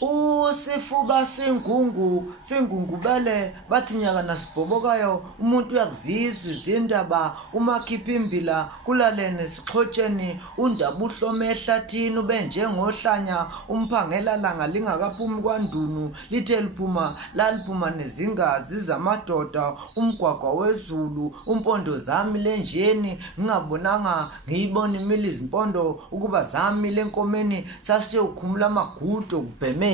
Usifuba singungubele bathi nyaka nasibhobokayo umuntu uyakuzizwa izindaba umakhipha imbila kulalene sixhotsheni undaba uhlome ehlathini ube njengohlanya umphangela langa lingakaphumi kwandunu lithe liphuma nezingazi zamadoda umgwagwa wezulu umpondo zami lenjeni ngingabonanga ngiyibona imili izimpondo ukuba zami lenkomeni sasiyokhumula amagudo kubheme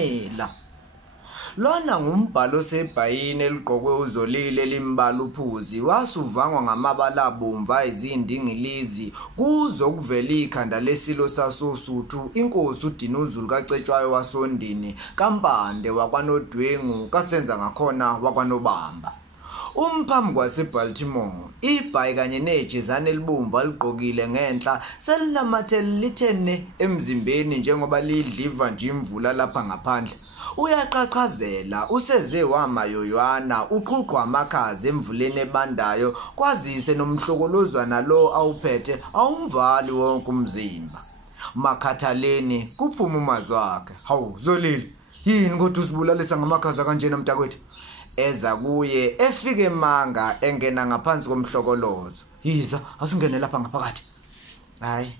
Lona ngumbhalo osebhayini eliqokwe uZolile limbala uphuzi wasuvangwa ngamabala abomvu izindingilizi kuzo kuvela ikhanda lesilo sasosuthu inkosi uDinuzulu kaCetshwayo wasondini kaMpande wakwaNodwengu kasenza ngakhona wakwaNobamba Umphambi kwaseBaltimore ibhayi kanye nejezane elibomvu aliqokile ngenhla selinamathele lithene emzimbeni njengoba lidliva nje imvula lapha ngaphandle uyaqhaqhazela useze wamayoywana uqhuqwa amakhazi emvuleni ebandayo kwazise nomhlokolozwana lo awuphethe awumvali wonke umzimba makhathaleni kuphuma umazwi wakhe hawu Zolile yini kodwa usibulalisa ngamakhaza kanjena mntakwethu eza kuye efike emanga engena ngaphansi komhlokolozo yiza asingene lapha ngaphakathi hayi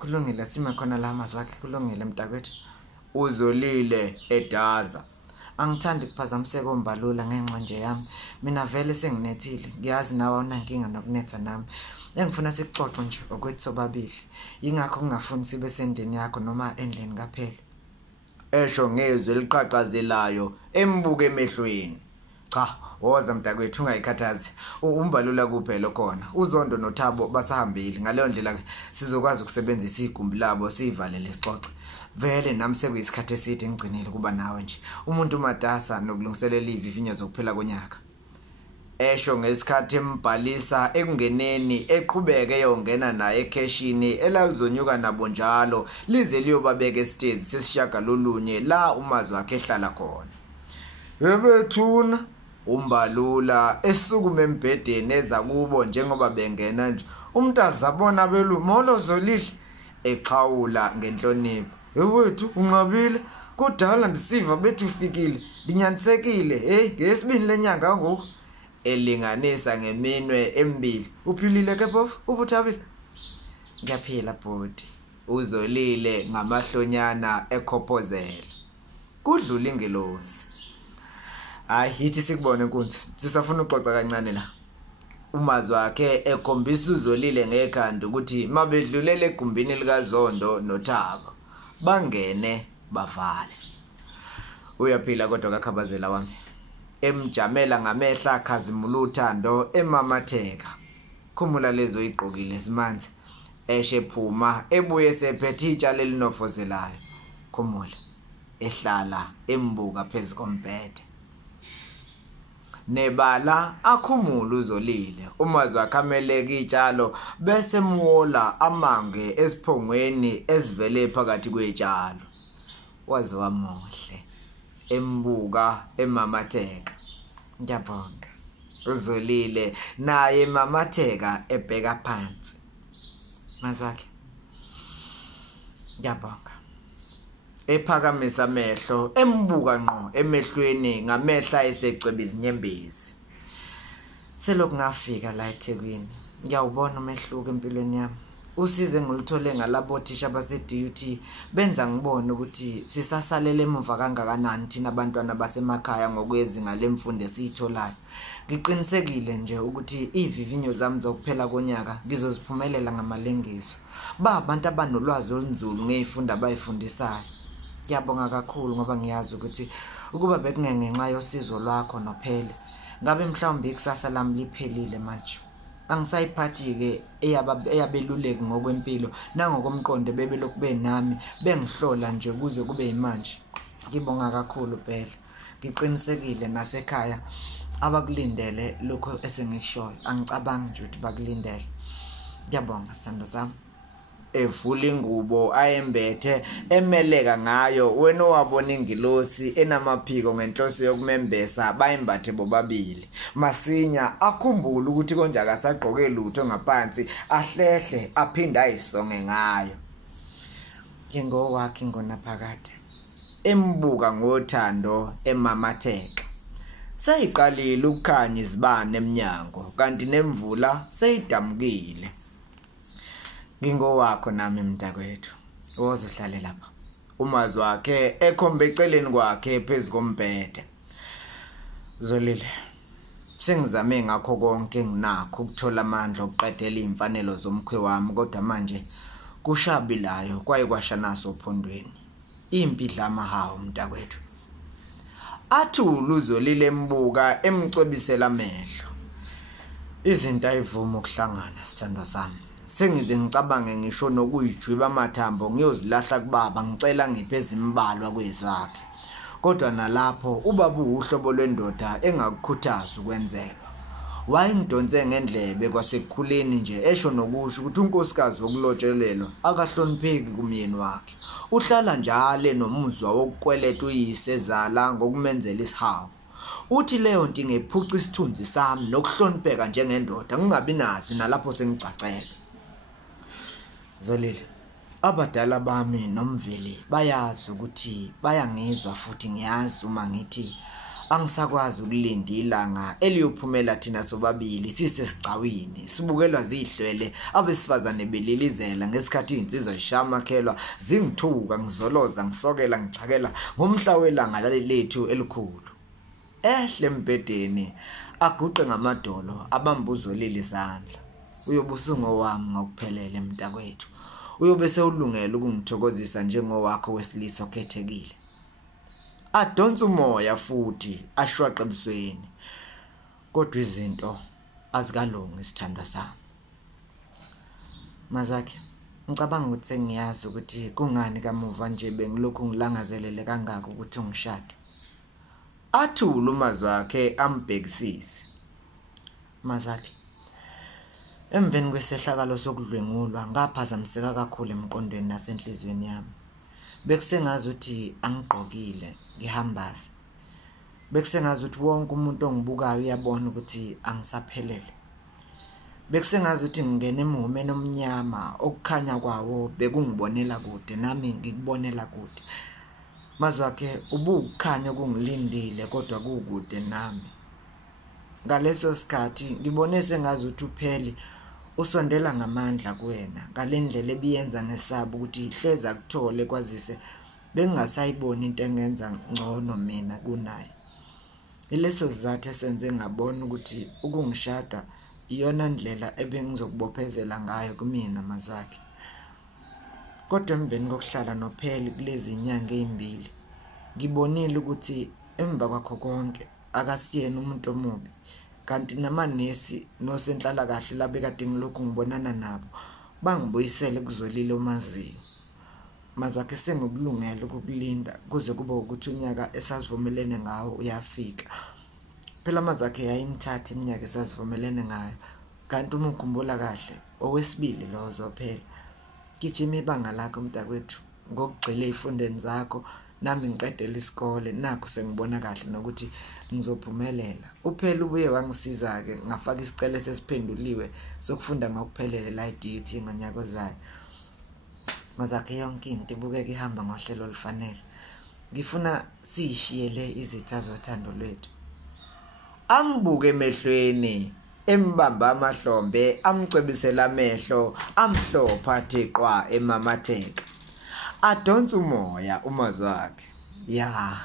kulungile sime khona la amazwi akhe kulungile mntakwethu uZolile edaza angithandi kuphazamiseka ombalula ngenxa nje yami mina vele senginethile ngiyazi nawe awunankinga nokunetha nami engifuna sikuxoxe nje okwethu sobabili ingakho ngingafuni sibe sendini yakho noma endlini kaphela esho ngezwe liqhaqhazelayo embuke emehlweni cha woza mntakwethu ungayikhathazi umbalula kuphela khona uZondo noThabo basahambile ngaleyo ndlela sizokwazi ukusebenzisa igumbi labo sivalele isixoxe vele nami sekuyisikhathi eside ngigcinile kuba nawe nje umuntu umatasa nokulungiselela ivivinyo zokuphela konyaka esho ngesikhathi embhalisa ekungeneni eqhubeke eyongena naye ekheshini elalizonyuka nabo njalo lize liyobabeka esitezi sesishagalolunye la umazwi wakhe ehlala khona ebethuna umbalula esukume embhedeni eza kubo njengoba bengena nje umntazabona belumolo Zolile exhawula ngenhlonipho ewethu unqabile kudala ndisiva bethi ufikile linyanisekile ngesibini lenyanga ngoku elinganisa ngeminwe emibili uphilile ke phofu uvuthabile ngiyaphila bhodi uZolile ngamahlonyana ekhophozela kudlula ingelosi yithi sikubone inkunzi sisafuna uxoxa kancane la umazwi wakhe ekhombisa uZolile ngekhanda ukuthi mabedlulele egumbini likaZondo noThabo bangene bavale uyaphila kodwa kakhabazela wami emjamela ngamehla akhazimula uthando emamatheka khumula lezo iqokile simanzi eshe phuma ebuye sephethe itshale linofozelayo khumula ehlala embuka phezulu kombhede nebala akhumula uZolile umazwi akhameleka itshalo bese muwola amange esiphongweni esivele phakathi kwetshalo waze wamohle embuka emamatheka ngiyabonga uZolile naye emamatheka ebheka phansi mazwakhe ngiyabonga ephakamisa amehlo embuka ngqo emehlweni ngamehla esecweba izinyembezi selokhu ngafika la eThekwini ngiyawubona umehluko empilweni yami usize ngilithole ngalabo thisha base DUT benza ngibone ukuthi sisasalele emuva kangakanani thina abantwana basemakhaya ngokwezinga lemfundo esiyitholayo ngiqinisekile nje ukuthi ivivinyo zami zokuphela konyaka ngizoziphumelela ngamalengiso abantu abanolwazi olunzulu ngezifunda abayifundisayo ngiyabonga kakhulu ngoba ngiyazi ukuthi ukuba bekungenxa yosizo lwakho nophele ngabe mhlawumbe ikusasa lami liphelile manje angisayiphathi ke eyabeluleki ngokwempilo nangokomqondo bebelokhu benami bengihlola nje kuze kube yimanje ngibonga kakhulu phela ngiqinisekile nasekhaya abakulindele lokho esengishoyo angicabangi nje ukuthi bakulindele ngiyabonga sando sami evula ingubo ayembethe emeleka ngayo wena owabona ingilosi enamaphiko ngenhloso yokumembesa bayimbathe bobabili masinya akhumbula ukuthi konjaka sagqoke lutho ngaphansi ahlehle aphinda ayisonge ngayo ngingowakhe ngonaphakade embuka ngothando emamatheka. Seyiqalile ukukhanya izibane eminyango kanti nemvula seyidamukile. Ngingowakho nami mntakwethu. Wozohlale lapha. Umazi wakhe ekhombe eceleni kwakhe phezukombhede. Zolile. Sengizame ngakho konke enginakho ukuthola amandla okuqedela imfanelo zomkhwe wami kodwa manje kushabilayo kwaye kwashanaso ophondweni. Impidla amahawu mntakwethu. Athula uZolile embuka emcwebisela amehlo. Izinto ayivuma ukuhlangana sithandwa sami. Sengize ngicabange ngisho nokuyijwiba amathambo ngiyozilahla kubaba ngicela ngipheze imbalwa kwezakhe. Kodwa nalapho ubaba uhlobo lwendoda engakukhuthaza ukwenzeka. Wayengidonse ngendlebe kwasekukhuleni nje esho nokusho ukuthi unkosikazi wokulotshelelwa akahlonipheki kumyeni wakhe. Uhlala njalo nomuzwa wokukweleta uyisezala ngokumenzela isihawu. Uthi leyo nto ingephuca isithunzi sami nokuhlonipheka njengendoda ngingabi nazi nalapho sengicacela. Zolile, abadala bami nomveli bayazi ukuthi bayangizwa futhi ngiyazi uma ngithi angisakwazi ukulinda ilanga eliyophumela thina sobabili sisesicawini sibukelwa zihlwele abesifazane belilizela ngesikhathi insizwa ishamakhelwa zingithuka ngizoloza ngisokela ngichakela ngomhla welanga lethu elikhulu. Ehle embedeni aguqe ngamadolo abambuzolile izandla. Uyobusungo wami ngokuphelele mntakwethu. Uyobe sewulungela ukungithokozisa njengowakho wesilisa okhethekile. Adonsa umoya futhi ashwaqe ebusweni. Kodwa izinto azikalungi isithandwa sami. Mazakhe, ngicabanga ukuthi sengiyazi ukuthi kungani kamuva nje bengilokhu ngilangazelele kangaka ukuthi ungishade. Athula umazi wakhe ambhekisise. Mazakhe, emveni kwesehlakalo sokudlwengulwa ngaphazamiseka kakhulu emqondweni nasenhlizweni yami. Bekusengazi ukuthi angigqokile ngihambaza. Bekusengazi ukuthi wonke umuntu ongibukayo uyabona ukuthi angisaphelele. Bekusengazi ukuthi ngingena emuhumeni omnyama okukhanya kwawo bekungibonela kude nami ngikubonela kude. Mazwakhe ubukukhanya okungilindile kodwa kukude nami. Ngaleso sikhathi ngibone sengazi ukuthi upheli usondela ngamandla kuwena ngalendlela ebiyenza ngesaba ukuthi ihleza akuthole kwazise bengingasayiboni into engenza ngcono mina kunaye. Ileso sizathu esenze ngabona ukuthi ukungishada iyona ndlela ebengizokubophezela ngayo kumina mazakhe. Kodwa emveni kokuhlala nopheli kulezi inyanga ezimbili ngibonile ukuthi emva kwakho konke akasiyena umuntu omubi. Kanti namanesi nosenhlala kahle labekade ngilokhu ngibonana nabo bangibuyisele kuzolile omaziyo. Mazakhe sengokulungela ukukulinda kuze kube ukuthi unyaka esasivumelene ngawo uyafika. Phela mazakhe yayimthatha iminyaka esasivumelene ngayo. Kanti uma ukhumbula kahle owesibili lo zophela. Gijima ibanga lakho mntakwethu ngokugcile ezifundeni zakho nami ngiqedela isikole nakho sengibona kahle nokuthi ngizophumelela. Uphela ubuye wangisiza ke ngafaka isicelo sesiphenduliwe sokufunda ngokuphelele la DUT ngonyaka ozayo. Mazakhe yonke into ibukeka ihamba ngohlelo olufanele. Ngifuna siyishiyele izitha zothando lwethu. Angibuke emehlweni embamba amahlombe amcwebisela amehlo amhlopha thiqwa emamatheka. Adonsa umoya umazi wakhe. Ya.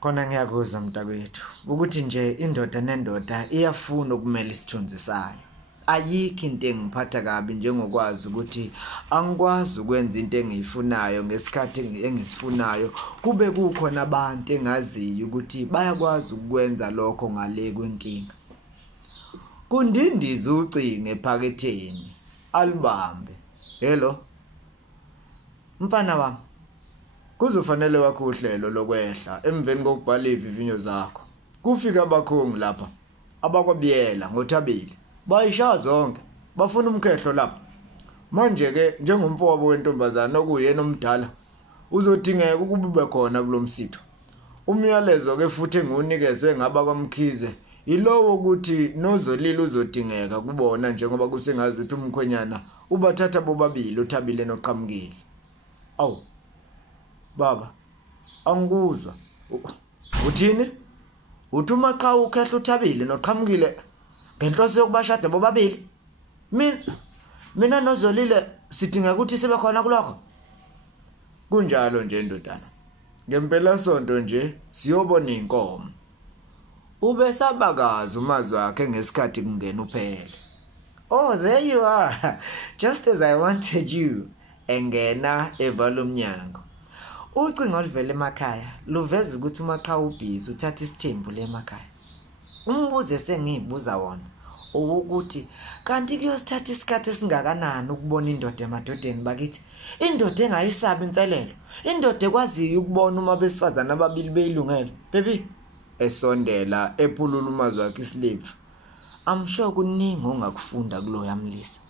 Khona ngiyakuzwa mntakwethu ukuthi nje indoda nendoda iyafuna ukumela isithunzi sayo. Ayikho into engiphatha kabi njengokwazi ukuthi angikwazi ukwenza into engiyifunayo ngesikhathi engisifunayo kube kukhona abantu engaziyo ukuthi bayakwazi ukwenza lokho ngale kwenkinga. Kundindiza ucinge ephaketheni alibambe. Hello mfana wami, kuzofanele wakho uhlelo lokwehla emveni kokubhala ivivinyo zakho. Kufika abakhongi lapha abakwabiyela ngoThabile bayisha zonke bafuna umkhehlo lapha. Manje ke njengomfowabo wentombazana okuyena omdala uzodingeka ukube khona kulomsitho. Umyalezo ke futhi engunikezwe ngaba kwaMkhize ilowo ukuthi noZolile uzodingeka kubona njengoba kusengazi ukuthi umkhwenyana ubathatha bobabili uThabile noQhamukile. Awu baba, Angikuzwa. Uthini? Uthi uMaqhawe ukhehla uThabile noqhamukile ngenhloso yokubashada bobabili. Mina noZolile sidinga ukuthi sibe khona kulokho. Kunjalo nje ndodana. Ngempela sonto nje siyobona inkomo. Ube sabakaza umazi wakhe ngesikhathi kungena uphele. Oh, there you are. Just as I wanted you. Engena evala umnyango. Ucingo oluvela emakhaya luveza ukuthi uMaqhawe ubhizi uthatha isithembu lemakhaya. Umbuzo sengiyibuza wona ukuthi kanti kuyosithatha isikhathi esingakanani ukubona indoda emadodeni bakithi. Indoda engayisabi inselelo. Indoda ekwaziyo ukubona uma besifazana ababili beyilungele. Baby esondela ephulula umazi wakhe islip. I'm sure kuningi ongakufunda kulo yamlisa.